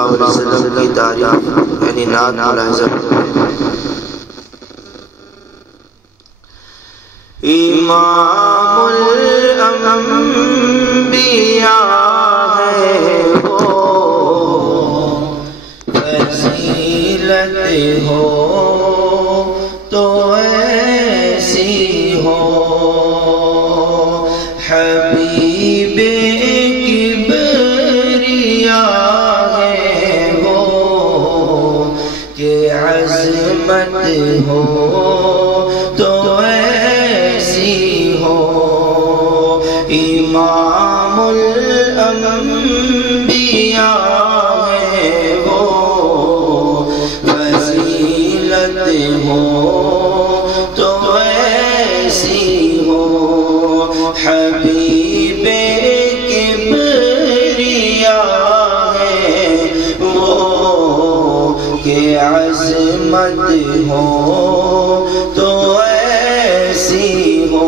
اللہ علیہ وسلم کی تعریف یعنی نعت ملاحظہ امام الانبیاء ہے وہ فضیلت ہو تو ایسی ہو حبیب کبریاء ہے وہ کہ عظمت ہو تو ایسی ہو امام الانبیاء ہے وہ فضیلت ہو تو ایسی ہو حبیب کبریاء ہے وہ کہ عظمت ہو تو ایسی ہو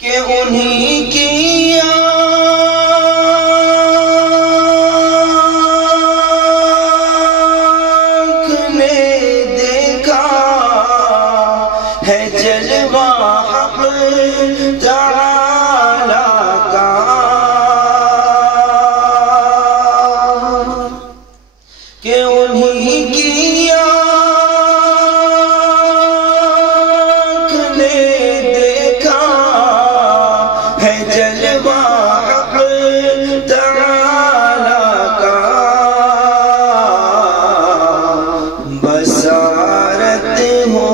کہ انہی کی جلوہ حق تعالی کا کہ انہی کی آنکھ نے دیکھا ہے جلوہ حق تعالی کا بصارت ہو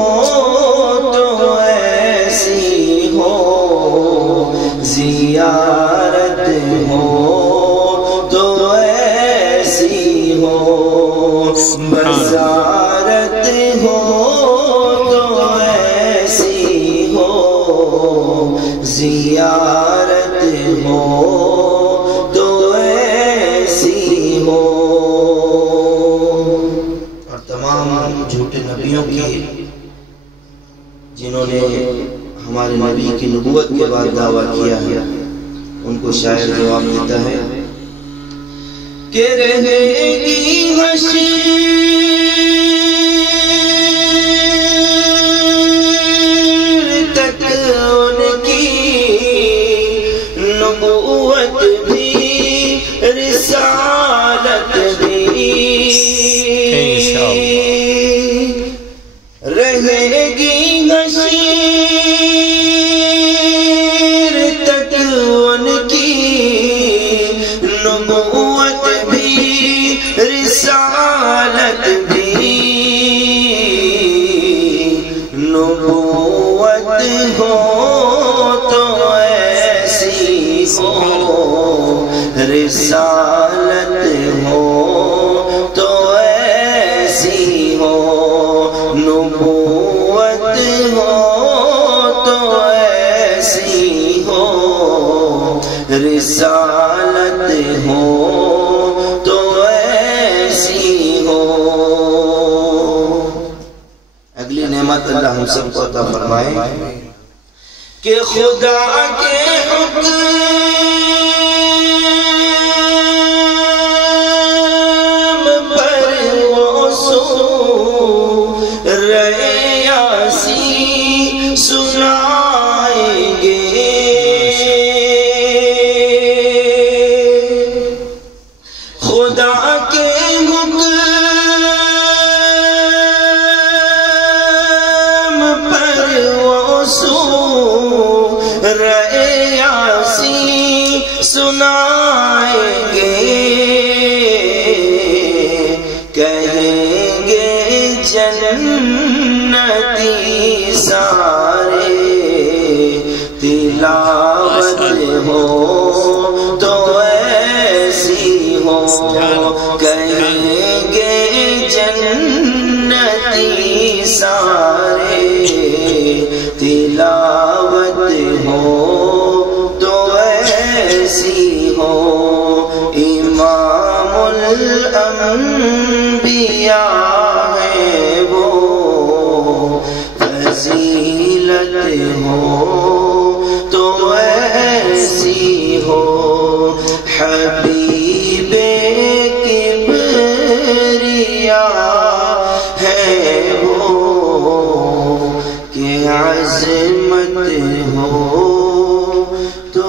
زیارت ہو تو ایسی ہو بصارت ہو تو ایسی ہو زیارت ہو تو ایسی ہو اور تمام جھوٹے نبیوں کی جنہوں نے ہمارے نبی کی نبوت کے بعد دعویٰ کیا ہے ان کو شاعر جواب دیتا ہے کہ رہے گی حشر تک ان کی نبوت بھی رسالت بھی رہے گی نبوت بھی رسالت بھی نبوت ہو تو ایسی ہو رسالت ہو تو ایسی ہو نبوت ہو تو ایسی ہو رسالت ہو تو ایسی ہو اگلی نعمت اللہ ہم سب کو عطا فرمائے کہ خدا کے حکم پر وہ سورہ یاسین سنائیں گے خدا کے حکم پر وہ سورہ یاسین سنائیں گے کہیں گے جنتی سارے تلاوت ہو تو ایسی ہو کہیں گے جنتی سارے تلاوت ہو تو ایسی ہو امام الانبیاء ہے وہ فضیلت ہو تو ایسی ہو دیا ہے وہ کہ عظمت ہو تو